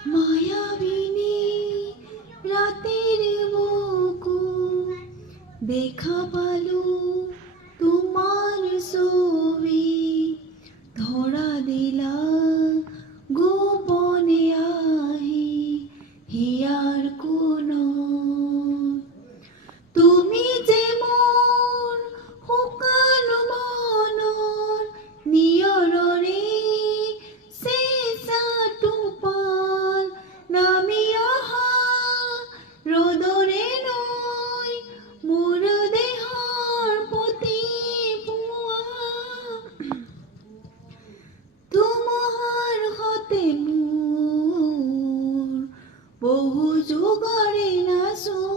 মায়াবিনী ৰাতেৰ বুকু দেখা পালো তোমাৰ ছবি ধৰা দিলা গোপনে আহি হিয়াৰ কোনো তুমি যে মোৰ শুকান মনৰ নিয়ৰৰে চেঁচা টোপাল নামি অহা ৰ'দৰে নৈ মোৰ দেহৰ প্ৰতি পুৱা ধুমুহাৰ সতে মোৰ বহু যুগৰে নাচো